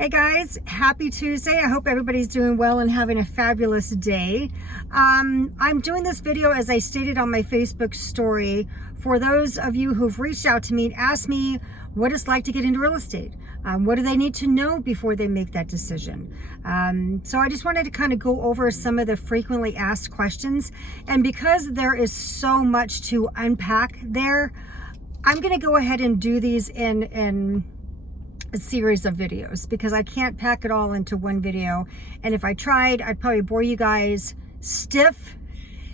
Hey guys, happy Tuesday. I hope everybody's doing well and having a fabulous day. I'm doing this video, as I stated on my Facebook story, for those of you who've reached out to me and asked me what it's like to get into real estate. What do they need to know before they make that decision? So I just wanted to kind of go over some of the frequently asked questions. And because there is so much to unpack there, I'm going to go ahead and do these in a series of videos because I can't pack it all into one video. And if I tried, I'd probably bore you guys stiff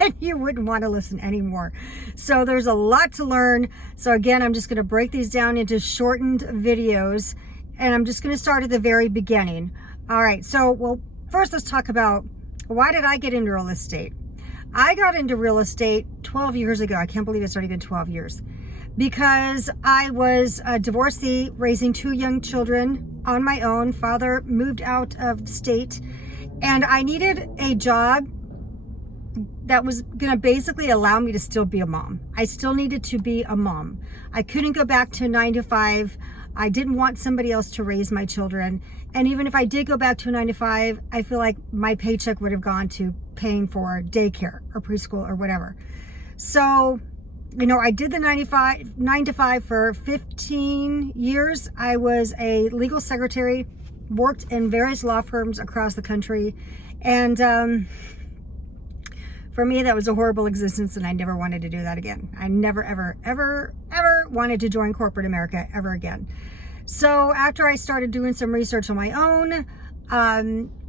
and you wouldn't want to listen anymore. So there's a lot to learn. So again, I'm just going to break these down into shortened videos, and I'm just going to start at the very beginning. All right. So, well, first let's talk about, why did I get into real estate? I got into real estate 12 years ago. I can't believe it's already been 12 years. Because I was a divorcee raising two young children on my own. Father moved out of state, and I needed a job that was going to basically allow me to still be a mom. I still needed to be a mom. I couldn't go back to a 9-to-5. I didn't want somebody else to raise my children. And even if I did go back to a 9-to-5, I feel like my paycheck would have gone to paying for daycare or preschool or whatever. So, you know, I did the 9-to-5 for 15 years. I was a legal secretary, worked in various law firms across the country. And for me, that was a horrible existence, and I never wanted to do that again. I never, ever, ever, ever wanted to join corporate America ever again. So after I started doing some research on my own,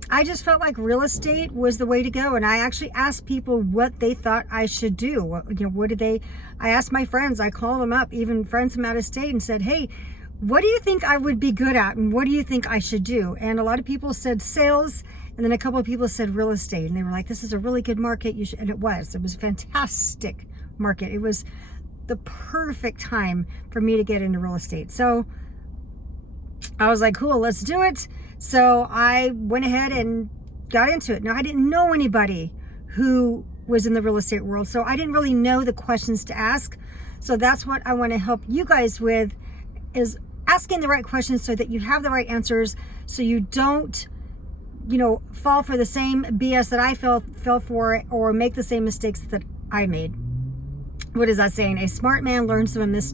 I just felt like real estate was the way to go. And I actually asked people what they thought I should do. I asked my friends, I called them up, even friends from out of state, and said, hey, what do you think I would be good at? And what do you think I should do? And a lot of people said sales. And then a couple of people said real estate. And they were like, this is a really good market. And it was a fantastic market. It was the perfect time for me to get into real estate. So I was like, cool, let's do it. So I went ahead and got into it. Now, I didn't know anybody who was in the real estate world, so I didn't really know the questions to ask. So that's what I want to help you guys with, is asking the right questions so that you have the right answers, so you don't, fall for the same BS that I fell for, or make the same mistakes that I made. What is that saying? A smart man learns from his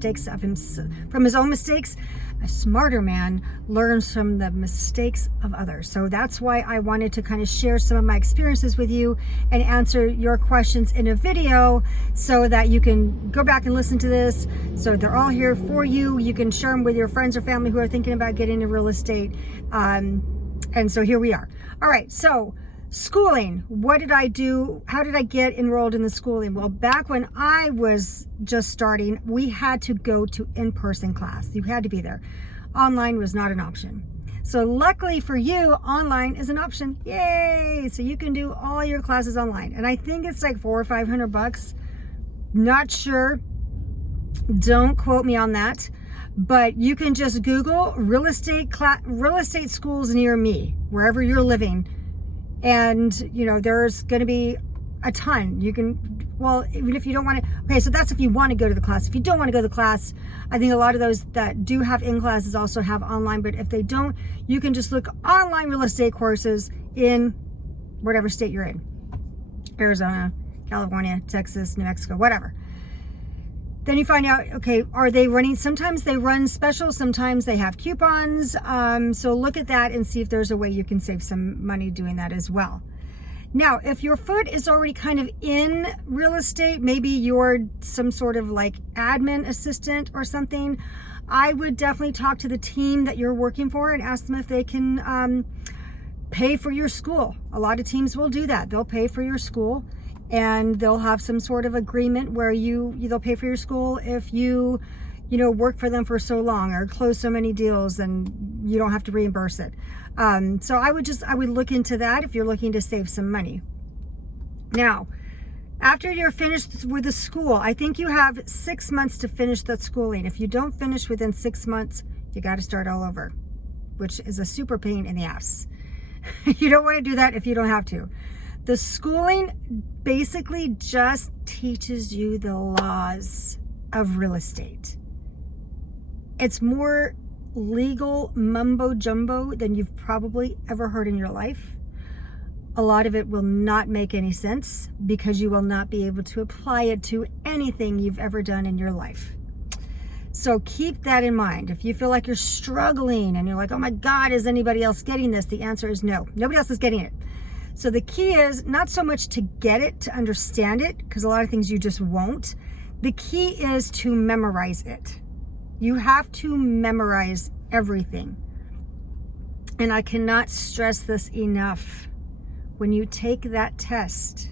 own mistakes. A smarter man learns from the mistakes of others. So that's why I wanted to kind of share some of my experiences with you and answer your questions in a video, so that you can go back and listen to this. So they're all here for you. You can share them with your friends or family who are thinking about getting into real estate. And so here we are. All right. So schooling, what did I do? How did I get enrolled in the schooling? Well, back when I was just starting, we had to go to in-person class. You had to be there. Online was not an option. So luckily for you, online is an option. Yay! So you can do all your classes online. And I think it's like $400 or $500. Not sure. Don't quote me on that. But you can just Google real estate schools near me, wherever you're living. And, there's going to be a ton. You can, well, even if you don't want to, okay, so that's if you want to go to the class. If you don't want to go to the class, I think a lot of those that do have in-classes also have online. But if they don't, you can just look online real estate courses in whatever state you're in. Arizona, California, Texas, New Mexico, whatever. Then you find out, okay, are they running? Sometimes they run specials, sometimes they have coupons. So look at that and see if there's a way you can save some money doing that as well. Now, if your foot is already kind of in real estate, maybe you're some sort of like admin assistant or something, I would definitely talk to the team that you're working for and ask them if they can pay for your school. A lot of teams will do that. They'll pay for your school. And they'll have some sort of agreement where they'll pay for your school if you work for them for so long or close so many deals, and you don't have to reimburse it. So I would look into that if you're looking to save some money. Now, after you're finished with the school, I think you have 6 months to finish that schooling. If you don't finish within 6 months, you got to start all over, which is a super pain in the ass. You don't want to do that if you don't have to. The schooling basically just teaches you the laws of real estate. It's more legal mumbo jumbo than you've probably ever heard in your life. A lot of it will not make any sense because you will not be able to apply it to anything you've ever done in your life. So keep that in mind. If you feel like you're struggling and you're like, oh my God, is anybody else getting this? The answer is no. Nobody else is getting it. So the key is not so much to get it, to understand it, because a lot of things you just won't. The key is to memorize it. You have to memorize everything. And I cannot stress this enough. When you take that test,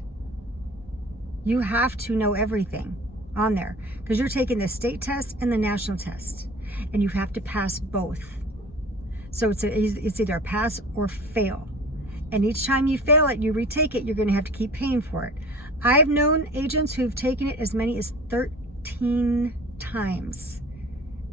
you have to know everything on there because you're taking the state test and the national test, and you have to pass both. So it's either a pass or fail. And each time you fail it, you retake it, you're going to have to keep paying for it. I've known agents who've taken it as many as 13 times.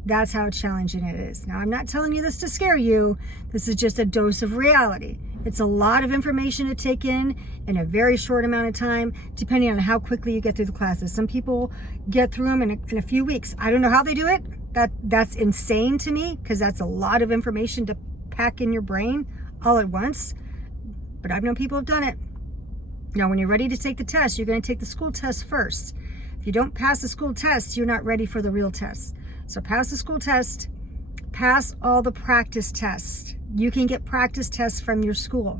That's how challenging it is. Now, I'm not telling you this to scare you. This is just a dose of reality. It's a lot of information to take in a very short amount of time, depending on how quickly you get through the classes. Some people get through them in a few weeks. I don't know how they do it. That's insane to me because that's a lot of information to pack in your brain all at once. But I've known people who've done it. Now, when you're ready to take the test, you're going to take the school test first. If you don't pass the school test, you're not ready for the real test. So pass the school test, pass all the practice tests. You can get practice tests from your school.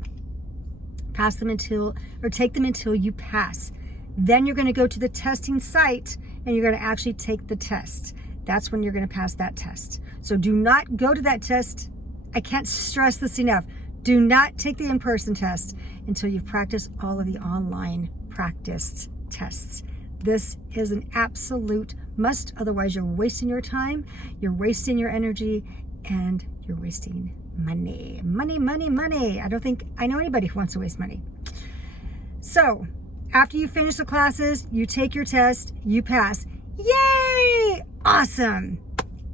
Pass them take them until you pass. Then you're going to go to the testing site and you're going to actually take the test. That's when you're going to pass that test. So do not go to that test. I can't stress this enough. Do not take the in-person test until you've practiced all of the online practice tests. This is an absolute must. Otherwise, you're wasting your time, you're wasting your energy, and you're wasting money. Money, money, money. I don't think I know anybody who wants to waste money. So after you finish the classes, you take your test, you pass. Yay! Awesome.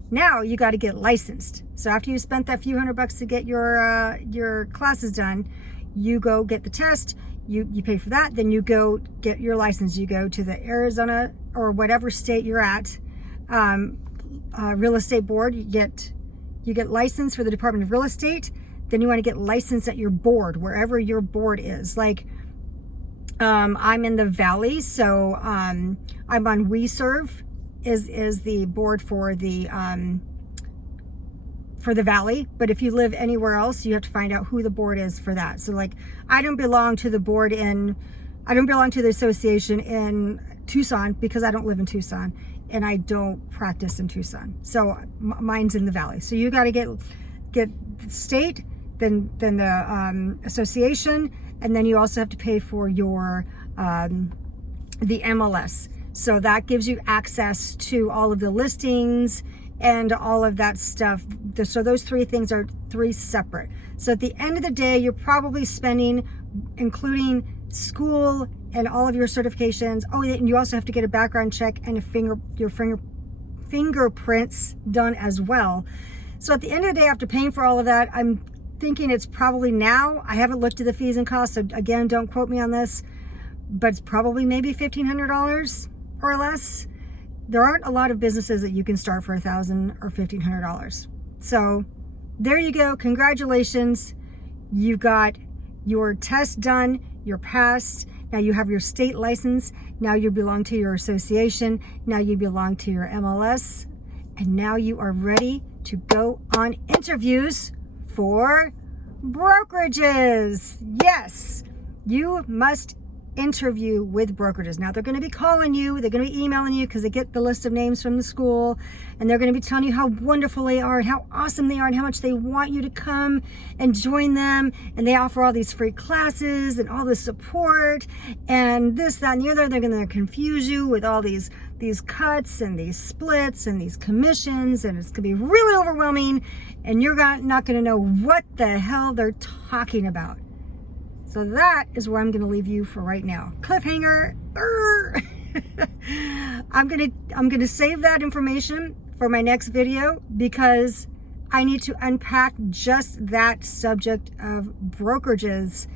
Now you got to get licensed. So after you spent that few $100 to get your classes done, you go get the test, you pay for that, then you go get your license. You go to the Arizona or whatever state you're at, real estate board. You get licensed for the Department of Real Estate. Then you want to get licensed at your board, wherever your board is. Like I'm in the Valley, so I'm on WeServe. Is the board for the Valley, but if you live anywhere else, you have to find out who the board is for that. So like, I don't belong to the association in Tucson because I don't live in Tucson and I don't practice in Tucson. So mine's in the Valley. So you got to get the state, then the association, and then you also have to pay for your the MLS. So that gives you access to all of the listings and all of that stuff. So those three things are three separate. So at the end of the day, you're probably spending, including school and all of your certifications. Oh, and you also have to get a background check and your fingerprints done as well. So at the end of the day, after paying for all of that, I'm thinking it's probably now, I haven't looked at the fees and costs, so again, don't quote me on this, but it's probably maybe $1,500 or less. There aren't a lot of businesses that you can start for $1,000 or $1,500. So there you go. Congratulations. You got your test done. You're passed. Now you have your state license. Now you belong to your association. Now you belong to your MLS. And now you are ready to go on interviews for brokerages. Yes, you must interview with brokerages. Now they're going to be calling you, they're going to be emailing you because they get the list of names from the school, and they're going to be telling you how wonderful they are and how awesome they are and how much they want you to come and join them, and they offer all these free classes and all this support and this, that, and the other. They're going to confuse you with all these cuts and these splits and these commissions, and it's going to be really overwhelming, and you're not going to know what the hell they're talking about. So that is where I'm going to leave you for right now. Cliffhanger. I'm going to save that information for my next video because I need to unpack just that subject of brokerages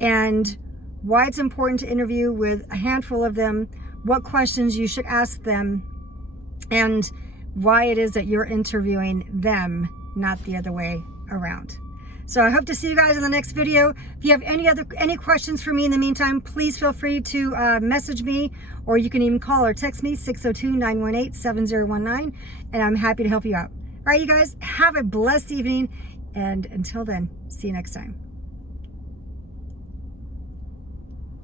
and why it's important to interview with a handful of them, what questions you should ask them, and why it is that you're interviewing them not the other way around. So I hope to see you guys in the next video. If you have any questions for me in the meantime, please feel free to message me, or you can even call or text me, 602-918-7019, and I'm happy to help you out. All right, you guys, have a blessed evening, and until then, see you next time.